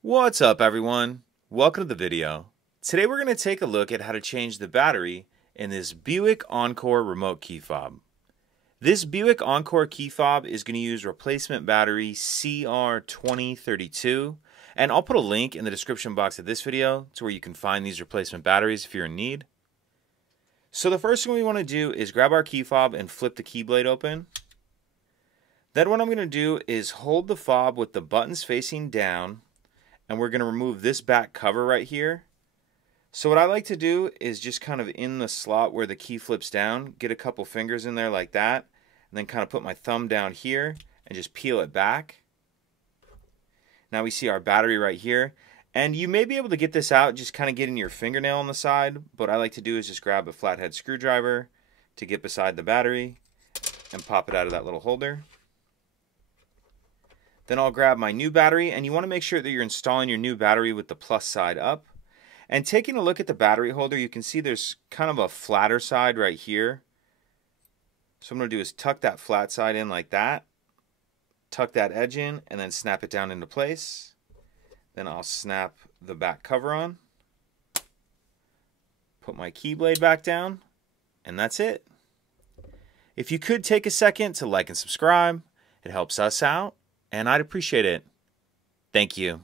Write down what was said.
What's up, everyone? Welcome to the video. Today we're going to take a look at how to change the battery in this Buick Encore remote key fob. This Buick Encore key fob is going to use replacement battery CR2032, and I'll put a link in the description box of this video to where you can find these replacement batteries if you're in need. So the first thing we want to do is grab our key fob and flip the key blade open. Then what I'm going to do is hold the fob with the buttons facing down, and we're going to remove this back cover right here. So what I like to do is just kind of in the slot where the key flips down, get a couple fingers in there like that, and then kind of put my thumb down here and just peel it back. Now we see our battery right here. And you may be able to get this out just kind of getting your fingernail on the side. But what I like to do is just grab a flathead screwdriver to get beside the battery and pop it out of that little holder. Then I'll grab my new battery, and you want to make sure that you're installing your new battery with the plus side up. And taking a look at the battery holder, you can see there's kind of a flatter side right here. So what I'm going to do is tuck that flat side in like that, tuck that edge in, and then snap it down into place. Then I'll snap the back cover on, put my key blade back down, and that's it. If you could take a second to like and subscribe, it helps us out, and I'd appreciate it. Thank you.